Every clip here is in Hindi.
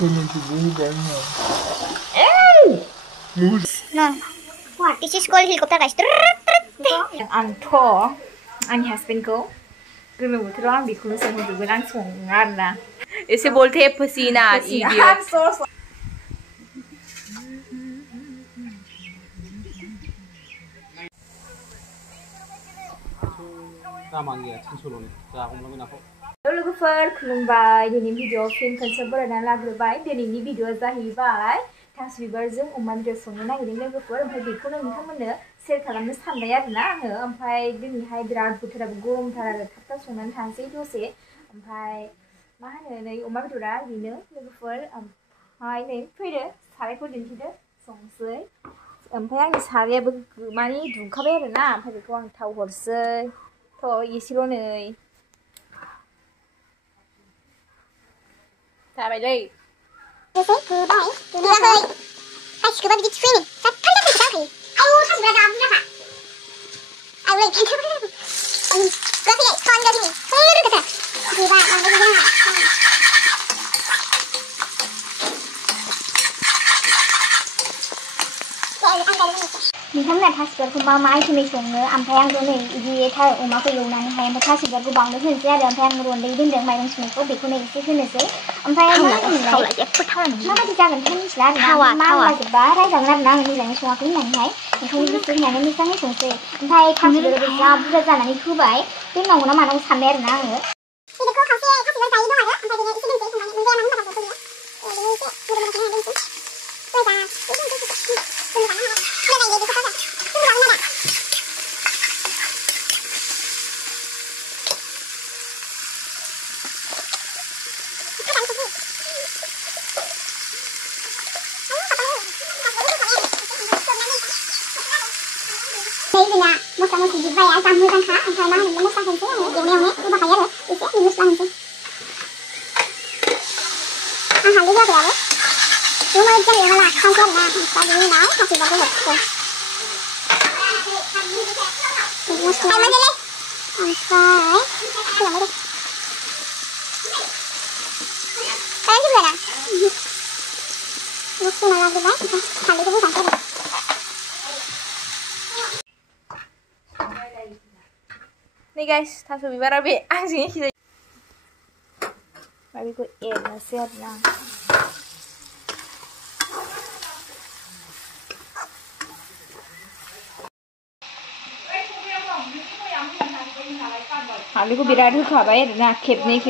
No. What? This is called helicopter, guys. आंथ' आंनि हासबेन्डखौ गोलोम बोथोराव आं बेखौनो संहोजोबगोन आं सङो आरोना एसे बोलते पसीना इडियट लोगोफोर खुलुमबाय दिनैनि भिडिअ फिन खनसे बरायनानै लाग्रोबाय दिनैनि भिडिअआ जाहैबाय थास बिबारजों अमा बेदर संनो नागिरदों लोगोफोर ओमफ्राय बेखौनो नोंथांमोननो शेयार खालामनो सानबाय आरोना आङो ओमफ्राय दिनैहाय बिराद बोथोराबो गरमथार आरो थाब संनानै थानोसै दसे ओमफ्राय मा होनो नै अमा बेदरा बेनो लोगोफोर ओमफ्राय नै फैदो सारायखौ दिन्थिदो संसै ओमफ्राय आंनि सारायाबो माने दुंखाबाय आरोना ओमफ्राय बेखौ आं थाव हरसै थ' एसेल' नै जाबायलै नोंथांमोना थास बिबारखौ मा आइटेमै सङो ओमफ्राय आंबो नै बिदि अमाखौ एवनानैहाय ओमफ्राय थास बिबारखौ बावनो होनोसै आरो ओमफ्राय आं रन्दै दोनदों माइरं सुनायखौ बेखौनो एसे होनोसै ओमफ्राय माबायदि जागोनथाय मिथिला आरोना मानलाजोबबा रायजागोन आरोना आं मोजाङै सङाखै होननानैहाय ओंखायनो गोसो होनानै मोजाङै संसै ओमफ्राय थास बिबाराबो जा बुरजा जानानै होबाय दोननांगौ ना मानांगौ सानबाय आरोना आङो मस्ला-मस्लि जोब्बाय जा मोजांखा ओमफ्राय मा होनो मस्ला होनोसै आङो एवनायावनो होबाखायो आरो एसे मस्ला होनोसै आं हालदै होआखै आरो मोजां एवना लाखानोसै आरोना ओमफ्राय बिनि उनाव थास बिबारखौ हरसै मस्ला ओमफ्राय होलांबाय दे कारेन्ट जोब्बाय ना मस्ला लाग्रोबाय ओमफ्राय हालदैखौ होखानोसै आरो nih guys, taso bibar abe asing sih. Tapi kok nasihat lah. Aku biar aku kabai, nah kepni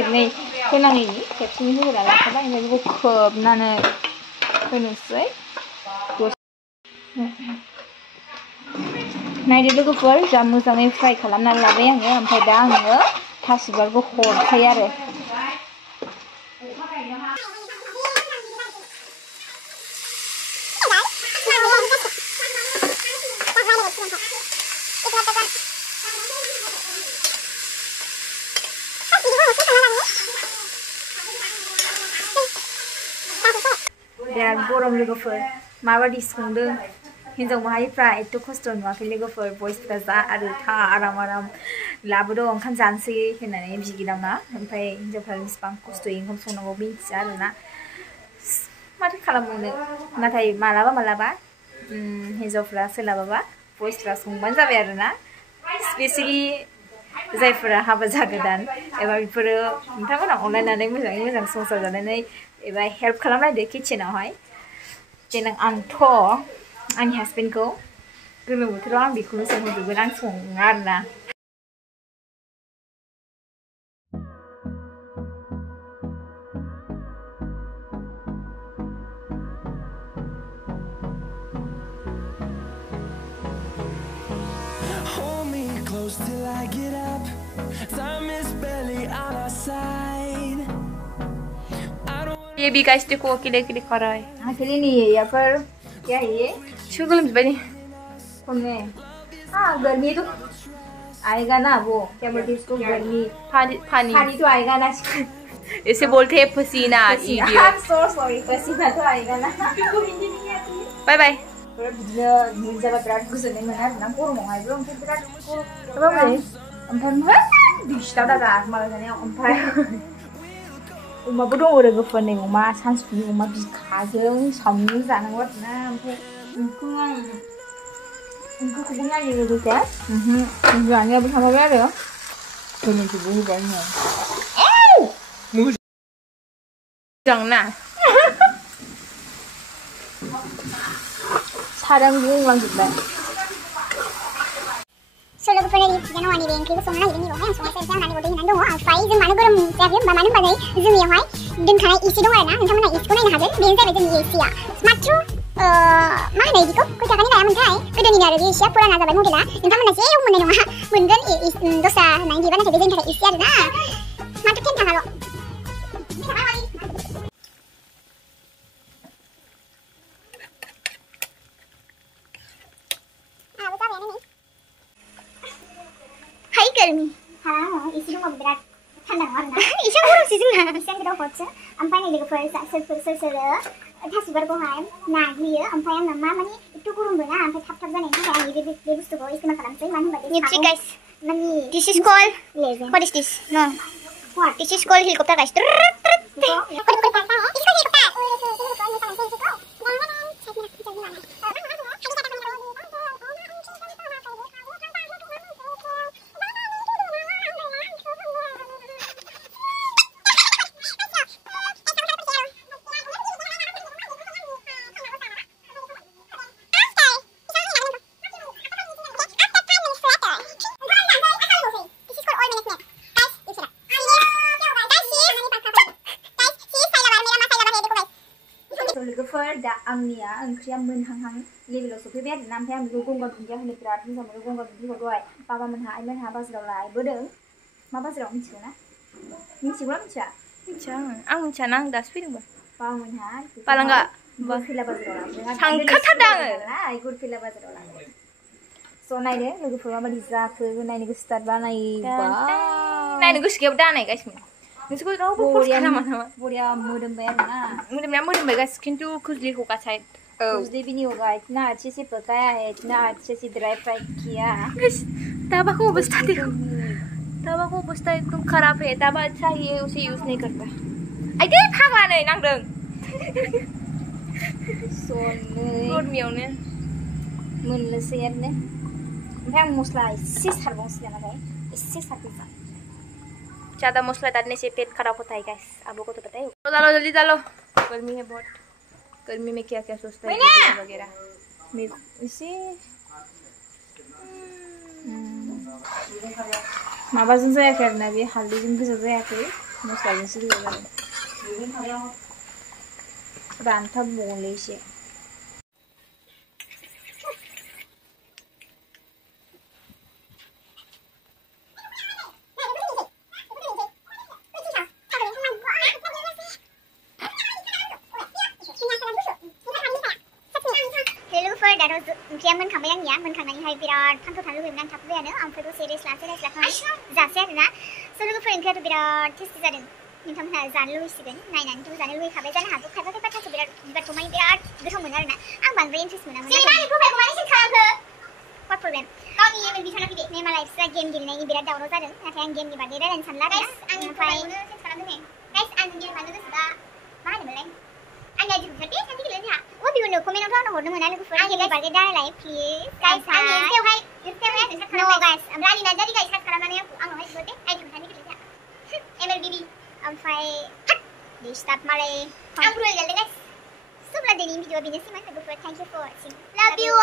kenang ini, kepni itu adalah kabai yang aku kep nana penusai. नायदो लोगोफोर जा मोजाङै फ्राय खालामनानै लाबाय आङो ओमफ्राय दा आङो थास बिबारखौ हरसै आरो बिराद गरम लोगोफोर माबादि संदों हिन्जाव माहारिफ्रा एथ' खस्थ' नुवाखै लोगोफोर बयसफ्रा जा आरो था आराम लाबोदो ओंखाम जानोसै होननानै बिगिदामा ओमफ्राय हिन्जावफ्रा बेसेबां खस्थ'यै ओंखाम संनांगौ मिन्थिया आरोना माथो खालामबावनो नाथाय मालाबा हिन्जावफ्रा सोलाबाबा बयसफ्रा संबानो जाबाय आरोना स्पेसियेलि जायफोरा हाबा जागोदान एबा बेफोरो नोंथांमोना अनलायनानै मोजाङै मोजां संसार जानानै एबा हेल्प खालामलायदो किचेनावहाय देनां आंथ' आंनि हासबेन्डखौ गोलोम बोथोराव आं बेखौनो संहोजोबगोन आं सङो आरोना Till I get up, time is barely on our side. ये भी गाइस देखो अकेले कर रहा है अकेले नहीं है यहाँ पर क्या है ये शुगलम बनी कौन में हाँ गर्मी तो आएगा ना वो क्या बोलते इसको गर्मी पानी तो आएगा ना इसे बोलते हैं पसीना I'm so sorry पसीना तो आएगा ना बाय बाय बिदिनो बिराद गोजोननाय मोनो आरोना गरमावहायबो ओमफ्राय बिराद गरम ओमफ्राय दिस्टार्ब दागा माबा जानायाव ओमफ्राय अमाबो दङ लोगोफोर नै अमा सानसुनि अमा बिखाजों सावनानै जानांगौ आरोना ओमफ्राय ओंख्रिखौबो नायो लोगोसे जानायाबो थांबाय आरो टमेट'बो होबाय आङो मोजां ना सारां बुंलांजोबबाय So लोगोफोरनि चिकेन अवानि बे ओंख्रिखौ संनो नागिरदों निबावहाय आं संगासिनो होननानै बरदै होनानै दङ ओमफ्राय जों मानो गरम जायाखै होनबा मानो होनबा जोंनियावहाय दोनखानाय एसि दं आरोना नोंथांमोना एसिखौ नायनो हागोन बेनो जाबाय जोंनि एसिया माथ्र मा होनो बिदिखौ खय थाखानि लायामोनथाय गोदोनिनो आरो बे एसिया पुराना जाबाय मडेला नोंथांमोना जेबो मोननाय नङा मोनगोन दस्रा होननानै बिबा नाथाय बे जोंनि थाखाय एसि आरोना माथ्र 10 थाखाल' गर्मी हाँ इसी रूम में बिराद ठंडा नङा आरोना इसे गरमसो जोंना इसे बिराद हटसो ओमफ्राय नै लोगोफोर सोर थास बिबारखौहाय नाग्लियो ओमफ्राय आंना मा माने एथ' गरमबो ना ओमफ्राय थाब थाब जानायनि थाखाय आं बे बुस्थुखौ इस्तेमाल खालामसै मानो होनबा You see guys, this is called, what is this? No, what this is called helicopter guys. लोगोफोर दा आंनिया ओंख्रिया मोनहांहां लेभेलाव सफैबाय आरोना ओमफ्राय आं बेखौ गंगार दुन्दिया होनो बिराद मोजां मोनो गंगार दुन्दियाखौ दहाय बाबामोनहा आइमोनहा बाजाराव लाबोदों मा बाजाराव मिथिगौ ना मिथिगौ ना मिथिया आं मिथियाना आं दासो फैदोंबा बाबामोनहा बालांगा गुरखैला बाजाराव लाबोदों थांखाथारदों आङो गुरखैला बाजाराव लाबोदों स' नायदो लोगोफोर माबायदि जाखो नायनो गोसोथारबा नायनो गोसो गैयाबा दानाय गासिबो नोंसोरखौ रावबो फर्स खालामा नामा बरिया मोदोमबाय आरोना मोदोमबाय गासिबो खिन्थु खुजली होगा साइड खुजली भी नहीं होगा इतना अच्छे से पकाया है इतना अच्छे से ड्राई फ्राई किया तवा का अवस्था देखो तवा का अवस्था एकदम खराब है तवा अच्छा ही है उसे यूज नहीं करता आइदे फाग्ला नै नांदों गरमियावनो मोननोसै आरो ओमफ्राय आं मस्ला एसे सारबावनोसै नामाथाय एसे सारफैसा ज्यादा मसला डालने से पेट खराब होता है गाइस आप लोगों को तो पता ही होगा डालो जल्दी डालो गर्मी है बहुत गर्मी में क्या क्या सोचता है वगैरह मेरे इसे माबाजों जायाखै आरोना बे हालदैजों गोजा जायाखै मस्लाजोंसो गोजा जादों रानथाब बावले एसे ओंख्रिया मोनखांबाय आंनिया मोनखांनानैहाय बिराद फानथाव थानो लुबैयोमोन आं थाब फैयानो ओमफ्राय दसे रेस्ट लाखांनानै जासै आरोना स' लोगोफोर ओंख्रियाथ' बिराद टेस्टि जादों नोंथांमोनहा जानो लुबैसिगोन नायनानैथ' जानो लुबैखाबाय जानो हागौ खायफा खायफा थास' बिबारखौ माने बिराद गोथाव मोनो आरोना आं बांद्राय इन्ट्रेस्ट मोनामोन what problem गावनि एमएल बिथाङा फैदे नेमा लाइफआ गेम गेलेनायनि बिराद दावराव जादों नाथाय आं गेमनि बागै रायलायनो सानला आरोना ओमफ्राय सेन्स खालामदों गाइस आं गेम बानायनो गोसोबा मा होनोमोनलाय आंनि आइडिखौ बे सानसे गेलेनो जोंहा बिबनो कमेन्टआवथ' आंनो हरनो मोना लोगोफोर आं गेलेनो बागै दारायलाय प्लिज गाइस आं इन्स्टायावहाय नो गाइस रानि नार्जारि गाइस सार्च खालामनानै आंनावहाय हरदे आइडिखौ खोन्थानो गेलेनो एमएलबिबि ओमफ्राय डिस्टार्ब मालाय आं रुल गेलेदों गाइस सब्ला दिनैनि भिडिअ बेनोसैमोन लोगोफोर thank you for watching love you